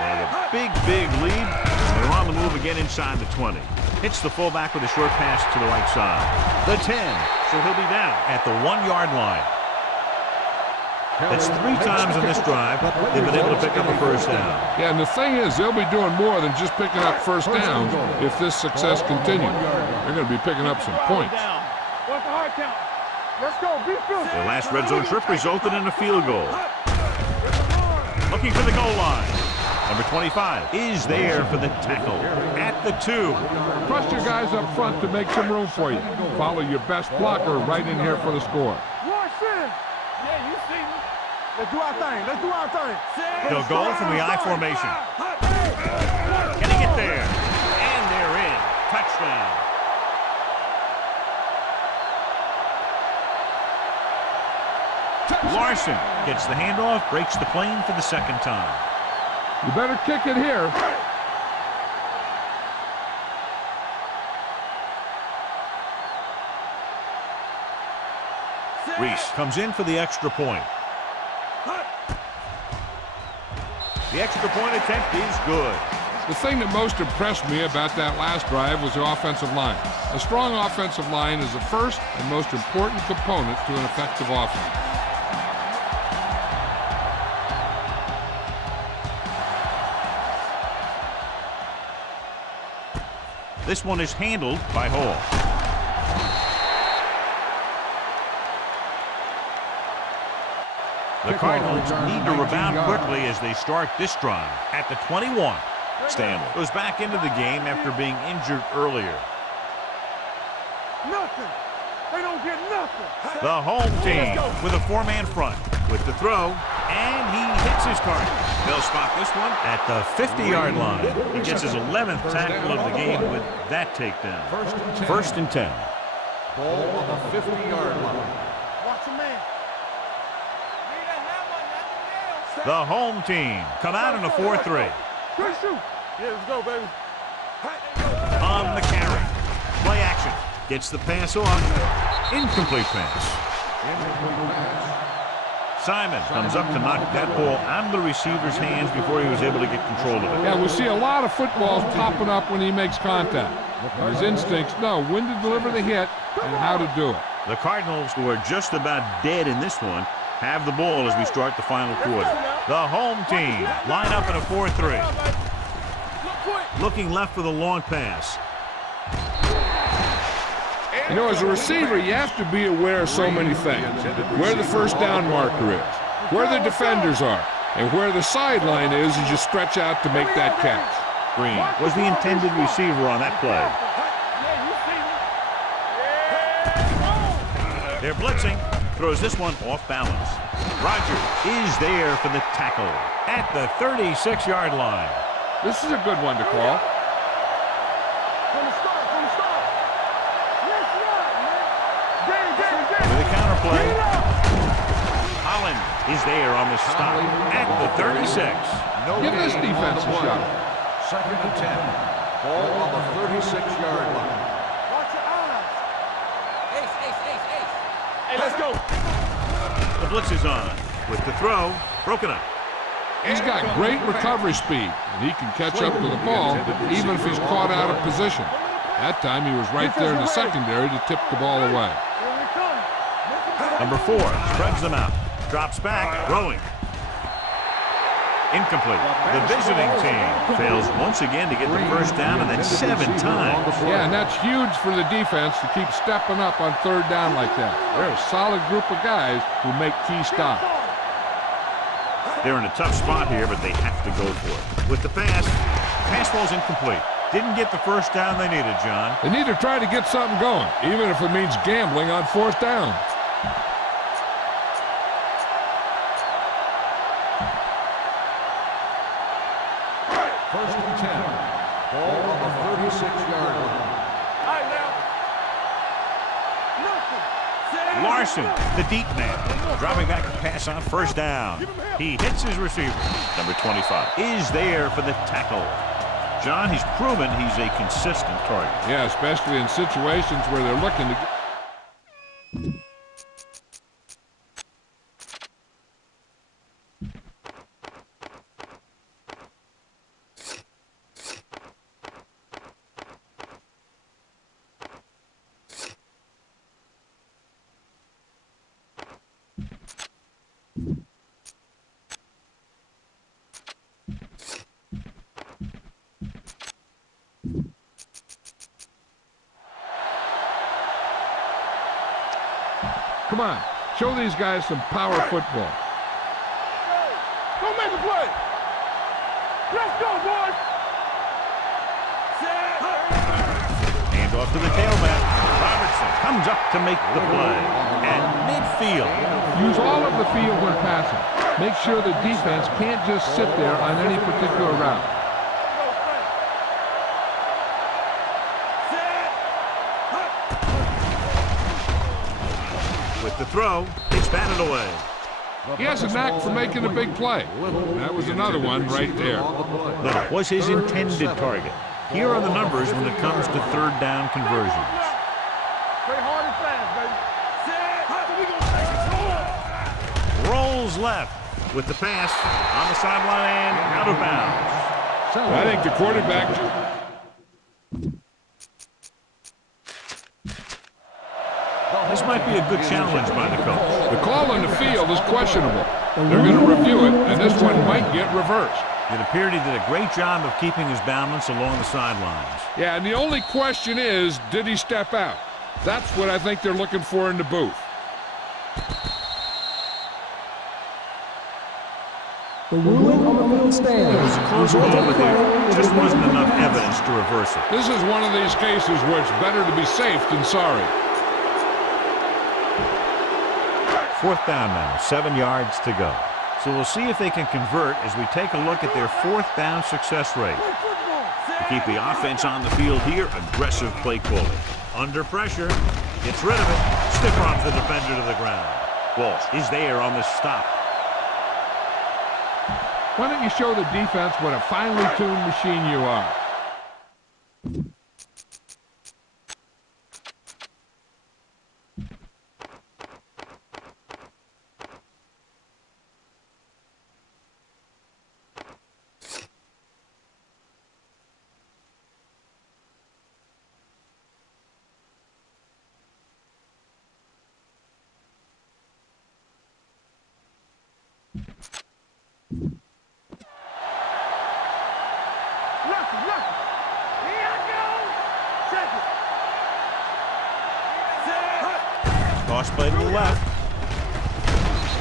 And a big lead. They're on the move again inside the 20. Hits the fullback with a short pass to the right side. The 10, so he'll be down at the 1-yard line. That's 3 times in this drive they've been able to pick up a first down. Yeah, and the thing is, they'll be doing more than just picking up first downs if this success continues. They're going to be picking up some points. What's the hard count? Let's go. Be good. Their last red zone trip resulted in a field goal. Looking for the goal line. Number 25 is there for the tackle at the 2. Trust your guys up front to make some room for you. Follow your best blocker right in here for the score. Yeah, you see me. Let's do our thing. Let's do our thing. They'll go from the I formation. Can he get there? And they're in. Touchdown. Larson gets the handoff, breaks the plane for the second time. You better kick it here. Reese comes in for the extra point. The extra point attempt is good. The thing that most impressed me about that last drive was the offensive line. A strong offensive line is the first and most important component to an effective offense. This one is handled by Hall. The Cardinals need to rebound quickly as they start this drive at the 21. Stanley goes back into the game after being injured earlier. Nothing. They don't get nothing. The home team with a four-man front with the throw, and he hits his target. They'll spot this one at the 50-yard line. He gets his 11th tackle of the game with that takedown. First and 10. Ball on the 50-yard line. Watch a man. The home team come out in a 4-3. Good shoot. Yeah, let's go, baby. On the carry. Play action. Gets the pass off. Incomplete pass. Simon comes up to knock that ball out of the receiver's hands before he was able to get control of it. Yeah, we see a lot of footballs popping up when he makes contact. His instincts know when to deliver the hit and how to do it. The Cardinals, who are just about dead in this one, have the ball as we start the final quarter. The home team line up in a 4-3. Looking left for the long pass. You know, as a receiver, you have to be aware of so many things. Where the first down marker is, where the defenders are, and where the sideline is as you stretch out to make that catch. Green was the intended receiver on that play. They're blitzing. Throws this one off balance. Rogers is there for the tackle at the 36-yard line. This is a good one to call. From the start. Yes, man. With a counterplay. Holland is there on the stop at the 36. Give this defense a shot. Second and 10. Ball on the 36-yard line. Watch your eyes. Ace. Hey, let's go. The blitz is on with the throw broken up. He's got great recovery speed, and he can catch up to the ball even if he's caught out of position. That time he was right there in the secondary to tip the ball away. Number 4 spreads them out. Drops back, throwing. Incomplete. The visiting team fails once again to get the first down, and that's 7 times. Yeah, and that's huge for the defense to keep stepping up on third down like that. They're a solid group of guys who make key stops. They're in a tough spot here, but they have to go for it. With the pass falls incomplete. Didn't get the first down they needed, John. They need to try to get something going, even if it means gambling on fourth down. First and 10. Ball on the 36-yard line. Larson, the deep man, dropping back a pass on first down. He hits his receiver. Number 25 is there for the tackle. John, he's proven he's a consistent target. Yeah, especially in situations where they're looking to get... Come on, show these guys some power football. Go make a play. Let's go, boys. Hand off to the tailback. Robertson comes up to make the play. At midfield. Use all of the field when passing. Make sure the defense can't just sit there on any particular route. With the throw, it's batted away. He has a knack for making a big play. That was another one right there. Little was his intended target. Here are the numbers when it comes to third down conversions. Play hard and fast, baby. Rolls left with the pass on the sideline and out of bounds. I think the quarterback... This might be a good challenge by the coach. The call on the field is questionable. They're going to review it, and this one might get reversed. It appeared he did a great job of keeping his balance along the sidelines. Yeah, and the only question is, did he step out? That's what I think they're looking for in the booth. The ruling on the field stands. It was a close call, but there just wasn't enough evidence to reverse it. This is one of these cases where it's better to be safe than sorry. 4th down now, 7 yards to go. So we'll see if they can convert as we take a look at their 4th down success rate. To keep the offense on the field here, aggressive play calling. Under pressure, gets rid of it, stiff arms the defender to the ground. Walsh is there on the stop. Why don't you show the defense what a finely tuned machine you are? Toss play to the left.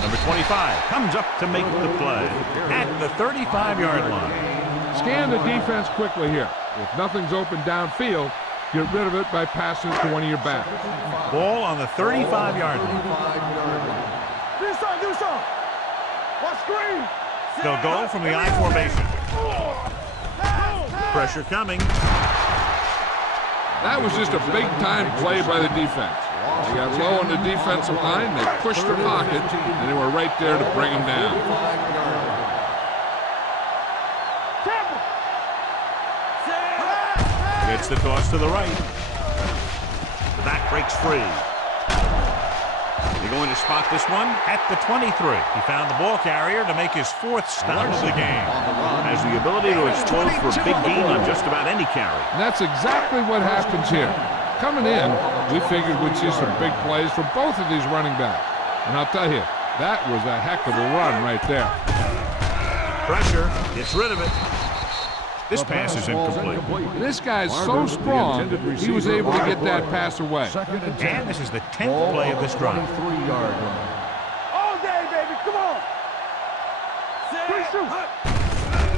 Number 25 comes up to make the play at the 35-yard line. Scan the defense quickly here. If nothing's open downfield, get rid of it by passing it to one of your backs. Ball on the 35-yard line. Do something. Watch screen. They'll go from the I formation. Pressure coming. That was just a big-time play by the defense. They got low on the defensive line, they pushed their pocket, and they were right there to bring them down. Gets the toss to the right. The back breaks free. They're going to spot this one at the 23. He found the ball carrier to make his 4th stop of the game. Has the ability to explode for a big gain on just about any carry. And that's exactly what happens here. Coming in, we figured we'd see some big plays from both of these running backs. And I'll tell you, that was a heck of a run right there. Pressure, gets rid of it. This pass is incomplete. And this guy's so strong, he was able to get that pass away. And this is the 10th play of this drive. All day, baby. Come on.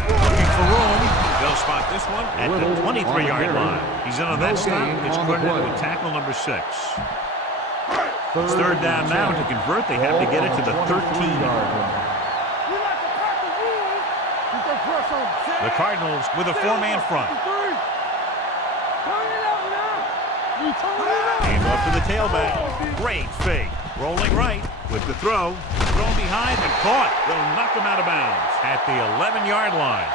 Looking for room. They'll spot this one at the 23-yard line. He's in on that stop. It's credited with tackle number 6. It's 3rd down now. To convert, they have to get it to the 13-yard line. The Cardinals with a 4-man front. Hand off to the tailback. Great fake. Rolling right with the throw. Thrown behind and caught. They'll knock him out of bounds at the 11-yard line.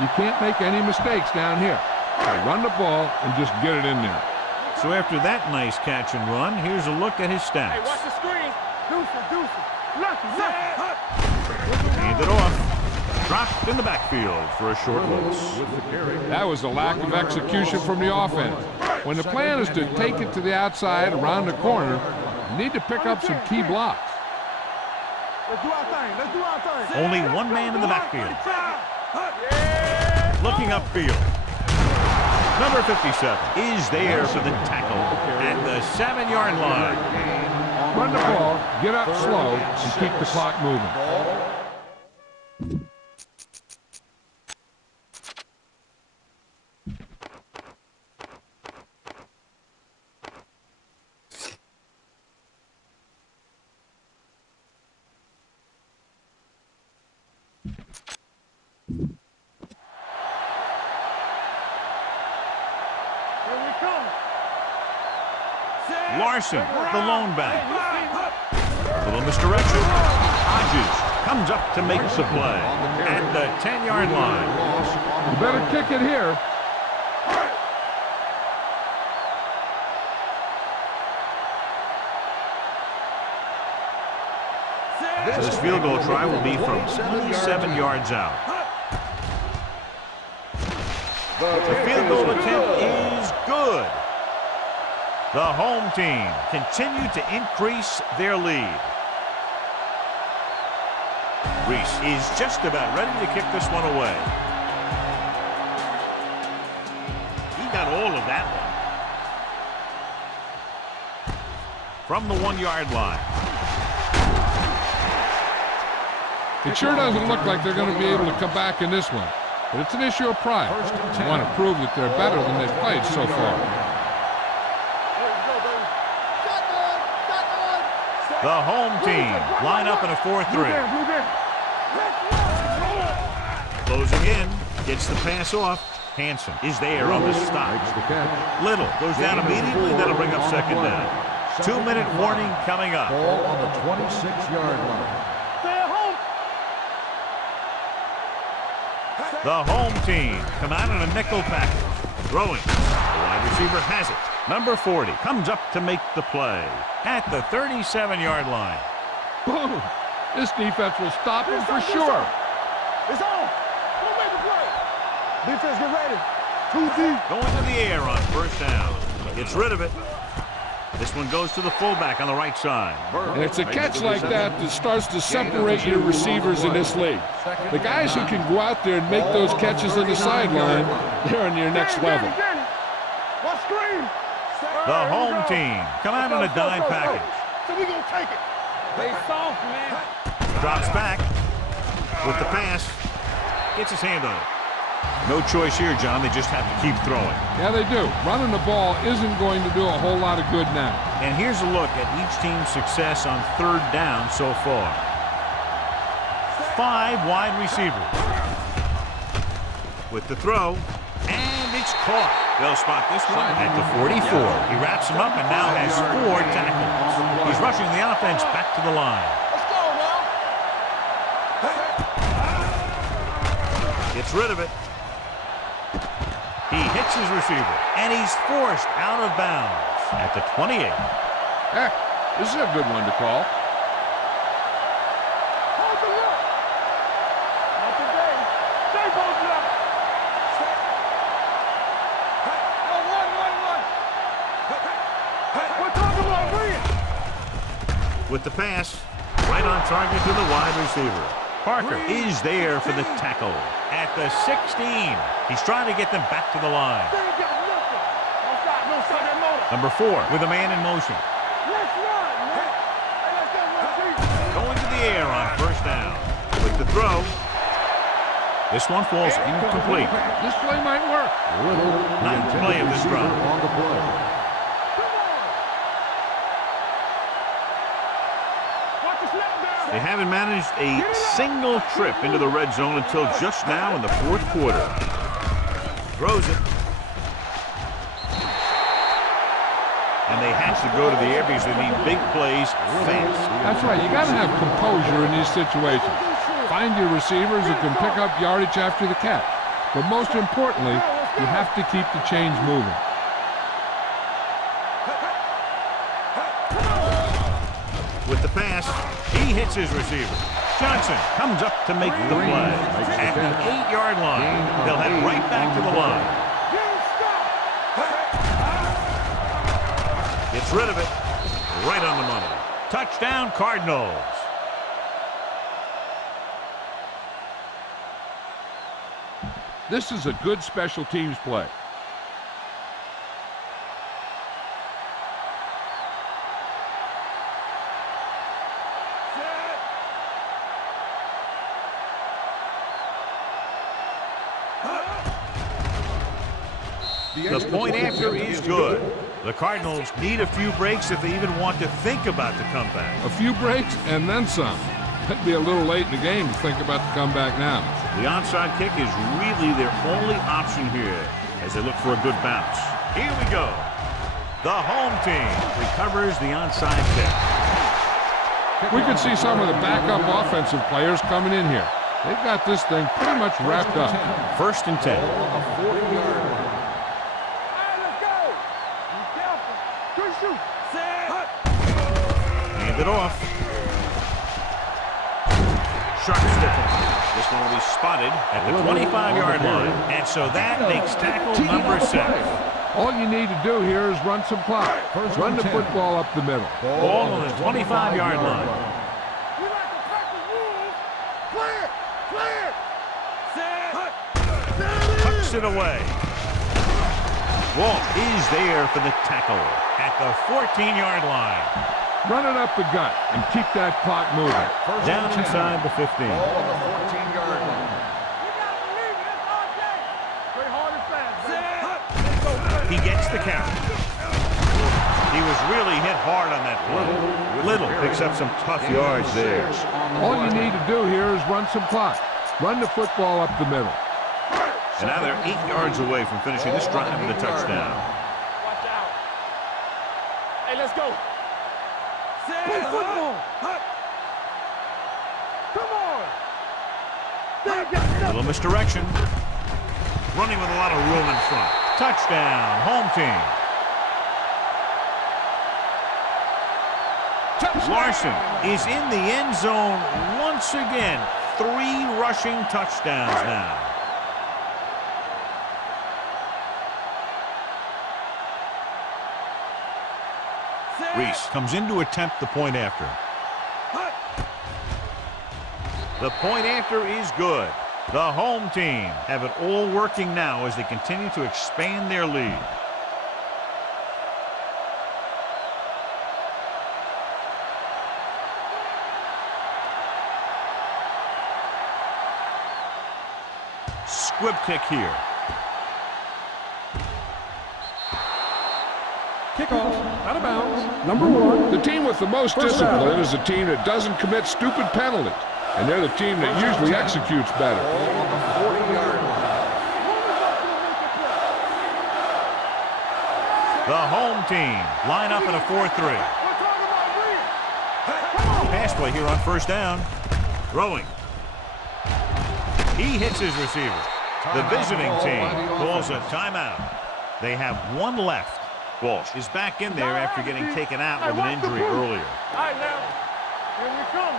You can't make any mistakes down here. So run the ball and just get it in there. So after that nice catch and run, here's a look at his stats. Hey, watch the screen. Deuce. Hand it off. Dropped in the backfield for a short loss. That was a lack of execution from the offense. When the plan is to take it to the outside, around the corner, you need to pick up some key blocks. Let's do our thing. Only one man in the backfield. Looking upfield. Number 57 is there for the tackle at the 7-yard line. Run the ball, get up slow, and keep the clock moving. Larson, the lone back. Little misdirection. Hodges comes up to make the play at the 10-yard line. You better kick it here. This field goal try will be from 27 yards out. The field goal attempt is good. The home team continue to increase their lead. Reese is just about ready to kick this one away. He got all of that one. From the 1-yard line. It sure doesn't look like they're going to be able to come back in this one. But it's an issue of pride. They want to prove that they're better than they've played so far. The home team line up in a 4-3. Closing in, gets the pass off. Hanson is there on the stop. Little goes down immediately. That'll bring up second down. 2-minute warning coming up. Ball on the 26-yard line. The home team come out in a nickel package. Throwing. The wide receiver has it. Number 40 comes up to make the play at the 37-yard line. Boom! This defense will stop him for sure. It's on. Don't make the play. Defense, get ready. 2 deep. Going to the air on first down. Gets rid of it. This one goes to the fullback on the right side. And it's a catch like that that starts to separate your receivers in this league. The guys who can go out there and make those catches on the sideline, they're on your next level. The home team come out in a dime package. So we gonna take it. They soft, man. Drops back with the pass. Gets his hand on it. No choice here, John. They just have to keep throwing. Yeah, they do. Running the ball isn't going to do a whole lot of good now. And here's a look at each team's success on third down so far. 5 wide receivers. With the throw, and it's caught. They'll spot this one at the 44. He wraps him up and now has 4 tackles. He's rushing the offense back to the line. Let's go now. Gets rid of it. He hits his receiver, and he's forced out of bounds at the 28. This is a good one to call. Hold the look. Not today. Stay both left. Run. We're talking about bring it. With the pass, right on target to the wide receiver. Parker is there for the tackle at the 16. He's trying to get them back to the line. Number 4 with a man in motion. Going to the air on first down. With the throw. This one falls incomplete. This play might work. Ninth play of this drive. On the play. They haven't managed a single trip into the red zone until just now in the 4th quarter. Throws it. And they have to go to the air because they need big plays fast. That's right. You got to have composure in these situations. Find your receivers who can pick up yardage after the catch. But most importantly, you have to keep the chains moving. With the pass, he hits his receiver. Johnson comes up to make the play. At the 8-yard line, they'll head right back to the line. Gets rid of it. Right on the money. Touchdown, Cardinals. This is a good special teams play. The point after is good. The Cardinals need a few breaks if they even want to think about the comeback. A few breaks and then some. That'd be a little late in the game to think about the comeback now. The onside kick is really their only option here as they look for a good bounce. Here we go. The home team recovers the onside kick. We could see some of the backup offensive players coming in here. They've got this thing pretty much wrapped up. 1st and 10. Hand it off. Sharp stiffing. This one will be spotted at the 25-yard line. And so that makes tackle number 6. All you need to do here is run some clock. Run the football up the middle. Ball on the 25-yard line. We like to practice rules. Clear. Clear. Tucks it away. Walt is there for the tackle at the 14-yard line. Run it up the gut and keep that clock moving. Down inside the 15. Ball on the 14-yard line. You got to believe it. It's our game. Play hard and fast. He gets the count. He was really hit hard on that play. Little picks up some tough yards there. All you need to do here is run some clock. Run the football up the middle. And now they're 8 yards away from finishing this drive with a touchdown. Watch out. Hey, let's go. Play football. Come on. Little misdirection. Running with a lot of room in front. Touchdown, home team. Larson is in the end zone once again. 3 rushing touchdowns now. Reese comes in to attempt the point after. The point after is good. The home team have it all working now as they continue to expand their lead. Squib kick here. Kickoff, out of bounds, number 1. The team with the most discipline is the team that doesn't commit stupid penalties. And they're the team that usually executes better. Ball on the 40-yard line. The home team line up in a 4-3. Pass play here on first down. Throwing. He hits his receiver. The visiting team calls a timeout. They have 1 left. Walsh is back in there after getting taken out with an injury earlier. All right, now. Here we come.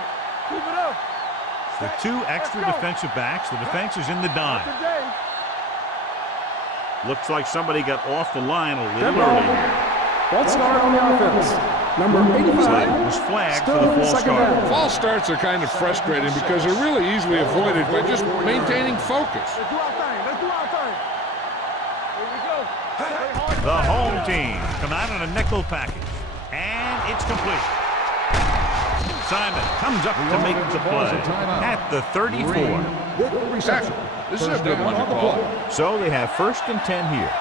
Keep it up. The 2 extra defensive backs. The defense is in the dime. Today. Looks like somebody got off the line a little early. False start on the offense. Number 85. Slade was flagged for the Still false second start. down. False starts are kind of frustrating because they're really easily avoided by just maintaining focus. Let's do our thing. Let's do our thing. Here we go. Play hard. The home team come out in a nickel package. And it's complete. Simon comes up to make the play at the 34. Reception. This is a good one to call. So they have 1st and 10 here.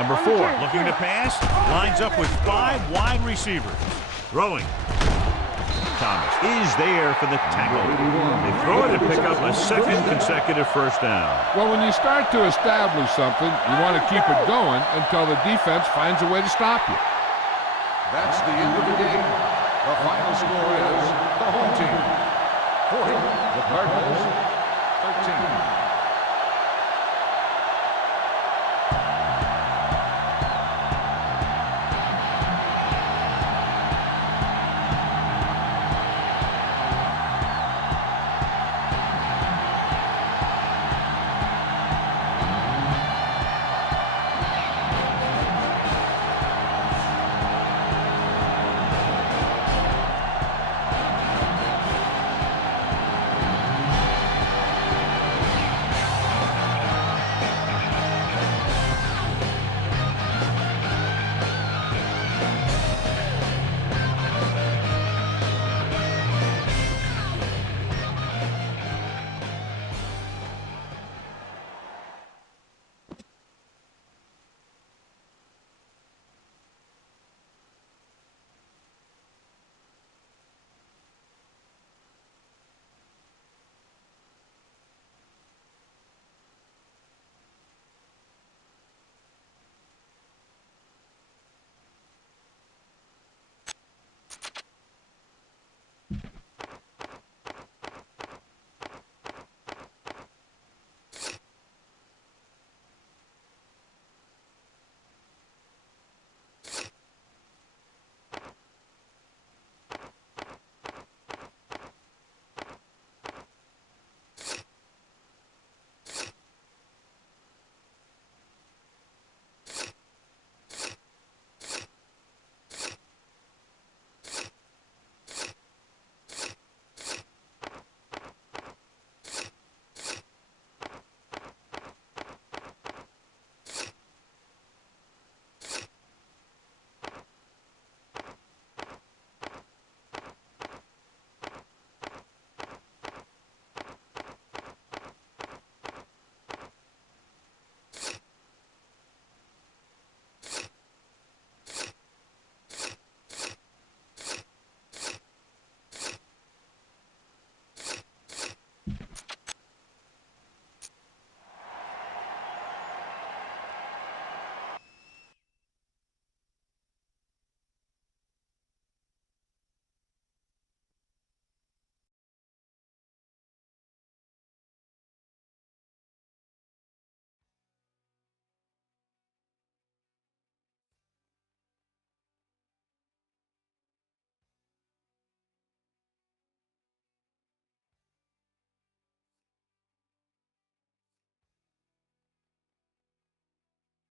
Number 4 looking to pass. Lines up with 5 wide receivers. Throwing. Thomas is there for the tackle. They throw it and pick up a 2nd consecutive first down. Well, when you start to establish something, you want to keep it going until the defense finds a way to stop you. That's the end of the game. The final score is the home team 40, the Cardinals 13.